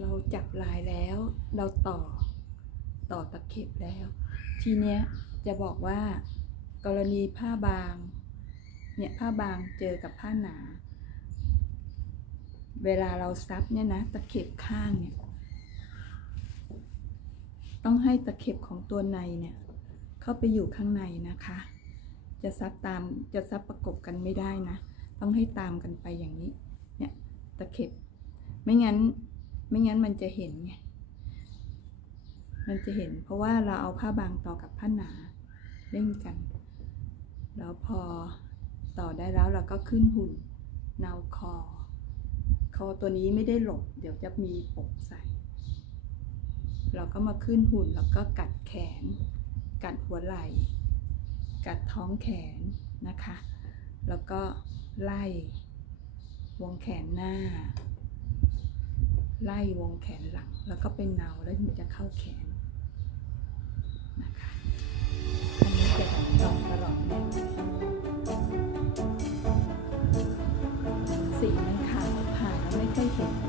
เราจับลายแล้ว เราต่อต่อตะเข็บแล้ว ทีเนี้ยจะบอกว่า กรณีผ้าบาง เนี่ยผ้าบางเจอกับผ้าหนา เวลาเราซับเนี่ยนะตะเข็บข้างเนี่ยต้องให้ตะเข็บของตัวในเนี่ยเข้าไปอยู่ข้างในนะคะ จะซับตามจะซับประกบกันไม่ได้นะ ต้องให้ตามกันไปอย่างนี้ เนี่ยตะเข็บ ไม่งั้น ไม่งั้นมันจะเห็นไง มันจะเห็น เพราะว่าเราเอาผ้าบางต่อกับผ้าหนาเล่นกัน แล้วพอต่อได้แล้วเราก็ขึ้นหุ่นเนาคอ คอตัวนี้ไม่ได้หลบ เดี๋ยวจะมีปกใส่ เราก็มาขึ้นหุ่นแล้วก็กัดแขน กัดหัวไหล่กัดท้องแขนนะคะ แล้วก็ไล่วงแขนหน้า ไล่วงแขนหลัง แล้วก็เป็นเนาแล้วถึงจะเข้าแขนนะคะอันนี้จะลองตลอดแนวสีมันขาวผ่านแล้วไม่ค่อยเห็น